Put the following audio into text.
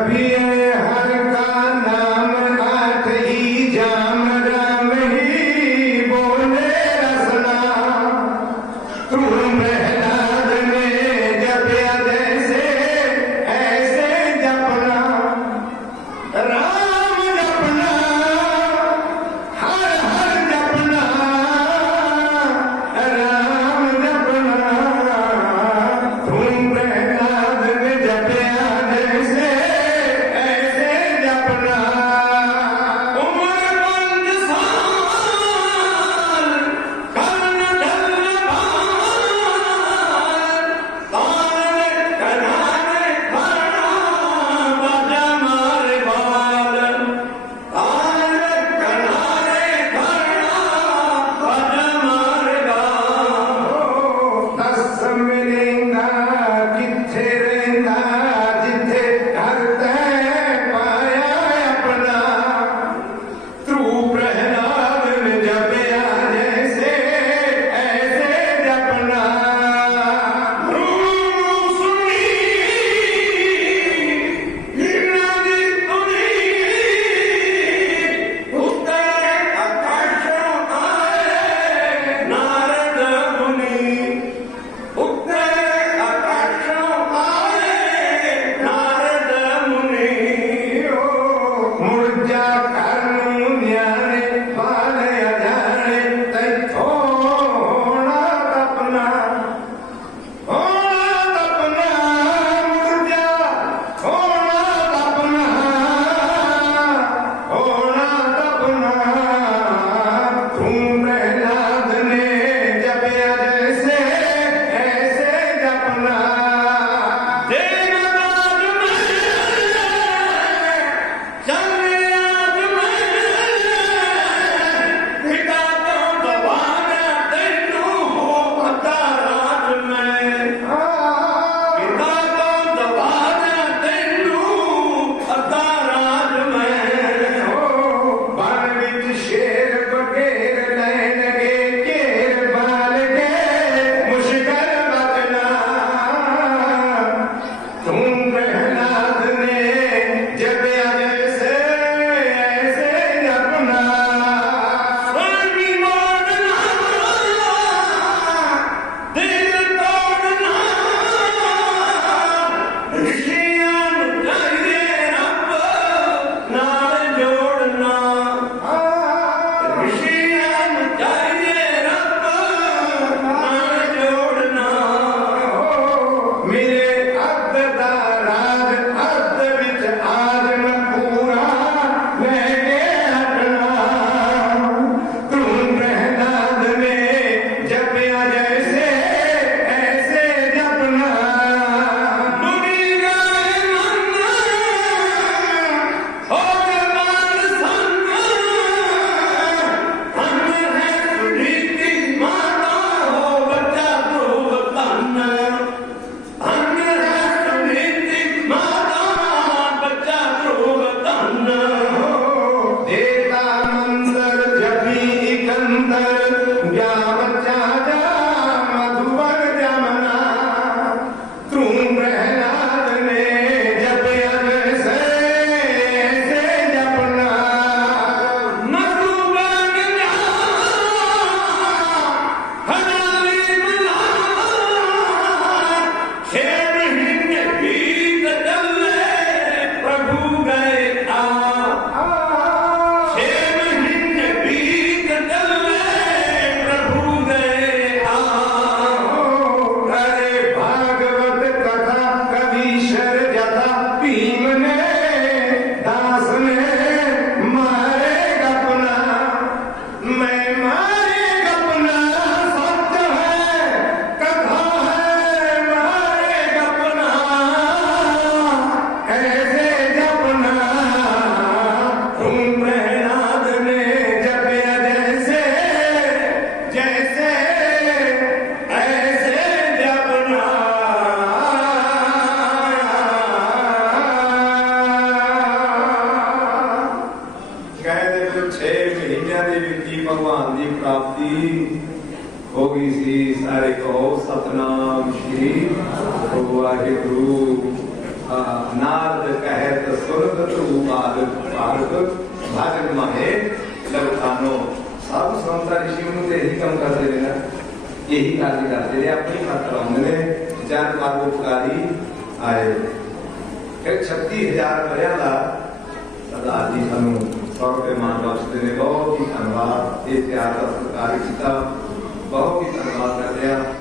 जपिए हर का नाम ਭਗਵਾਨ ਦੀ ਪ੍ਰਾਪਤੀ ਹੋ ਗਈ ਸੀ ਸਾਰੇ ਕਹੋ ਸਤਨਾਮ ਸ਼੍ਰੀ ਵਾਹਿਗੁਰੂ ਅਹ ਨਾਰਦ ਕਹਿਤ ਸੁਰਤ ਤੂ ਬਾਦ ਭਾਰਤ ਭਾਜਨ ਮਹੇ ਲਗਾਨੋ ਸਾਧੂ ਸੰਤਾਂ ਰਿਸ਼ੀ ਨੂੰ ਤੇ ਇਹੀ ਕੰਮ ਕਰਦੇ ਨੇ ਨਾ ਇਹੀ ਕਾਰਜ ਕਰਦੇ ਨੇ ਆਪਣੀ ਖਾਤਰ ਆਉਂਦੇ ਨੇ ਜਨ ਪਰਉਪਕਾਰੀ ਆਏ ਫਿਰ 36000 ਵਰਿਆਂ ਦਾ ਸਰਦਾਰ ਜੀ ਸਾਨੂੰ डॉक्टर पर मानव ने बहुत ही धन्यवाद। इस प्यार का सरकारी बहुत ही धन्यवाद कर दिया।